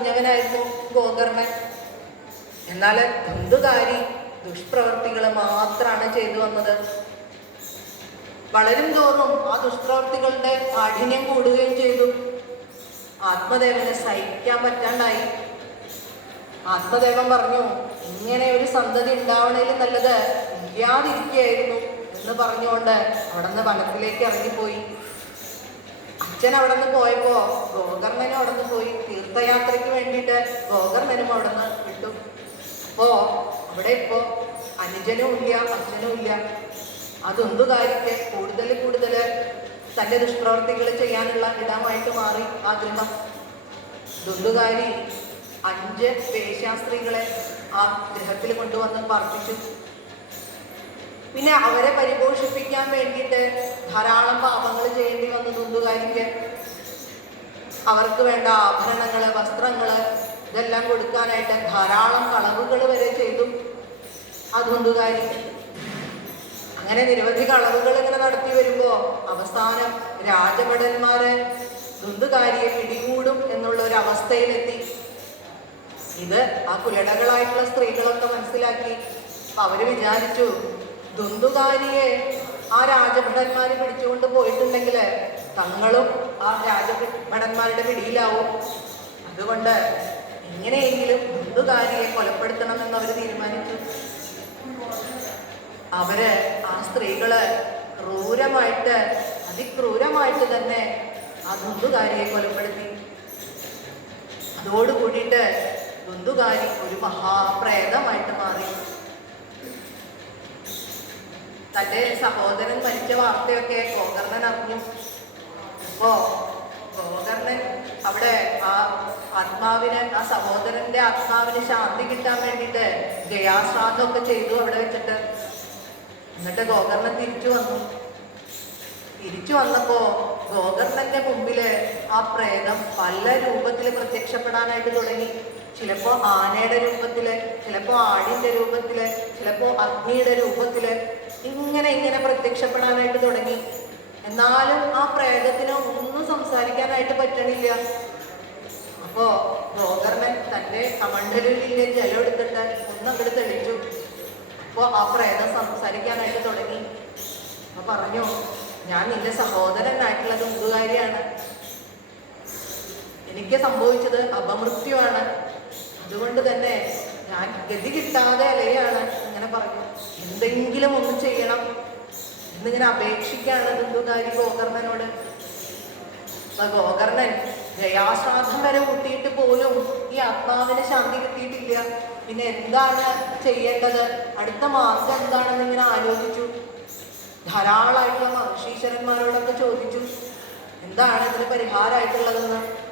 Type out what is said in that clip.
ഒഴിഞ്ഞവനായിരുന്നു ഗോകർണൻ. എന്നാൽ ധുന്തുകാരി ദുഷ്പ്രവർത്തികൾ മാത്രമാണ് ചെയ്തു വന്നത്. വളരും തോറും ആ ദുഷ്പ്രവർത്തികളുടെ കാഠിന്യം കൂടുകയും ചെയ്തു. ആത്മദേവന് സഹിക്കാൻ പറ്റാണ്ടായി. ആത്മദേവൻ പറഞ്ഞു, ഇങ്ങനെ ഒരു സന്തതി ഉണ്ടാവണേലും നല്ലത് ഇല്ലാതിരിക്കുകയായിരുന്നു എന്ന് പറഞ്ഞുകൊണ്ട് അവിടെ നിന്ന് വനത്തിലേക്ക് ഇറങ്ങിപ്പോയി. അച്ഛൻ അവിടെ നിന്ന് പോയപ്പോ ഗോകർണനും അവിടെ നിന്ന് പോയി. തീർത്ഥയാത്രയ്ക്ക് വേണ്ടിയിട്ട് ഗോകർണനും അവിടെ നിന്ന് വിട്ടു. അപ്പോ അവിടെ ഇപ്പോ അനുജനും ഇല്ല, അച്ഛനും ഇല്ല. ആ ധുന്തുകാരിക്ക് കൂടുതൽ തൻ്റെ ദുഷ്പ്രവർത്തികൾ ചെയ്യാനുള്ള ഇടമായിട്ട് മാറി ആ ഗൃഹം. ധുന്തുകാരി 5 വേശ്യാസ്ത്രീകളെ ആ ഗൃഹത്തിൽ കൊണ്ടുവന്ന് പാർപ്പിച്ചു. പിന്നെ അവരെ പരിപോഷിപ്പിക്കാൻ വേണ്ടിയിട്ട് ധാരാളം പാപങ്ങൾ ചെയ്യേണ്ടി വന്നു ധുന്തുകാരിക്ക്. അവർക്ക് വേണ്ട ആഭരണങ്ങള്, വസ്ത്രങ്ങള് ഇതെല്ലാം കൊടുക്കാനായിട്ട് ധാരാളം കളവുകൾ വരെ ചെയ്തു ആ ധുന്തുകാരി. അങ്ങനെ നിരവധി കളവുകൾ ഇങ്ങനെ നടത്തി വരുമ്പോ അവസാനം രാജഭടന്മാര് ധുന്തുകാരിയെ പിടികൂടും എന്നുള്ള ഒരു അവസ്ഥയിലെത്തി. ഇത് ആ കുലടകളായിട്ടുള്ള സ്ത്രീകളൊക്കെ മനസ്സിലാക്കി. അവര് വിചാരിച്ചു, ധുന്തുകാരിയെ ആ രാജഭടന്മാര് പിടിച്ചുകൊണ്ട് പോയിട്ടുണ്ടെങ്കിൽ തങ്ങളും ആ രാജഭടന്മാരുടെ പിടിയിലാവും. അതുകൊണ്ട് എങ്ങനെയെങ്കിലും ധുന്തുകാരിയെ കൊലപ്പെടുത്തണമെന്ന് അവർ തീരുമാനിച്ചു. അവര് ആ സ്ത്രീകള് ക്രൂരമായിട്ട്, അതിക്രൂരമായിട്ട് തന്നെ ആ ധുന്തുകാരിയെ കൊലപ്പെടുത്തി. അതോടുകൂടിയിട്ട് ധുന്തുകാരി ഒരു മഹാപ്രേതമായിട്ട് മാറി. തൻ്റെ സഹോദരൻ മരിച്ച വാർത്തയൊക്കെ ഗോകർണൻ അറിഞ്ഞു. അപ്പോ ഗോകർണൻ അവിടെ ആ ആത്മാവിന്, ആ സഹോദരന്റെ ആത്മാവിന് ശാന്തി കിട്ടാൻ വേണ്ടിയിട്ട് ഗയാശ്രാദ്ധമൊക്കെ ചെയ്തു അവിടെ വെച്ചിട്ട്. എന്നിട്ട് ഗോകർണൻ തിരിച്ചു വന്നപ്പോ ഗോകർണന്റെ മുമ്പില് ആ പ്രേതം പല രൂപത്തിൽ പ്രത്യക്ഷപ്പെടാനായിട്ട് തുടങ്ങി. ചിലപ്പോ ആനയുടെ രൂപത്തില്, ചിലപ്പോ ആടിന്റെ രൂപത്തില്, ചിലപ്പോ അഗ്നിയുടെ രൂപത്തില്, ഇങ്ങനെ പ്രത്യക്ഷപ്പെടാനായിട്ട് തുടങ്ങി. എന്നാലും ആ പ്രേതത്തിന് ഒന്നും സംസാരിക്കാനായിട്ട് പറ്റണില്ല. അപ്പോ ഗോകർണൻ തൻ്റെ കമണ്ഡലിലെ ജലം എടുത്തിട്ട് ഒന്നങ്ങോട്ട് തെളിച്ചു. അപ്പോൾ ആ പ്രേതം സംസാരിക്കാനായിട്ട് തുടങ്ങി. അപ്പൊ പറഞ്ഞു, ഞാൻ നിന്റെ സഹോദരനായിട്ടുള്ള ധുന്തുകാരിയാണ്. എനിക്ക് സംഭവിച്ചത് അപമൃത്യുവാണ്. അതുകൊണ്ട് തന്നെ ഞാൻ ഗതി കിട്ടാതെ അലയാണ്. ഇങ്ങനെ പറഞ്ഞു, എന്തെങ്കിലും ഒന്ന് ചെയ്യണം എന്നിങ്ങനെ അപേക്ഷിക്കാണ് ധുന്തുകാരി ഗോകർണനോട്. അപ്പൊ ഗോകർണൻ ഗയാശ്രാദ്ധം വരെ കൂട്ടിയിട്ട് പോലും ഈ ആത്മാവിന് ശാന്തി കിട്ടിയിട്ടില്ല. പിന്നെ എന്താണ് ചെയ്യേണ്ടത്, അടുത്ത മാർഗം എന്താണെന്ന് ഇങ്ങനെ ആലോചിച്ചു. ധാരാളമായിട്ടുള്ള മഹർഷീശ്വരന്മാരോടൊക്കെ ചോദിച്ചു എന്താണ് ഇതിന് പരിഹാരമായിട്ടുള്ളതെന്ന്.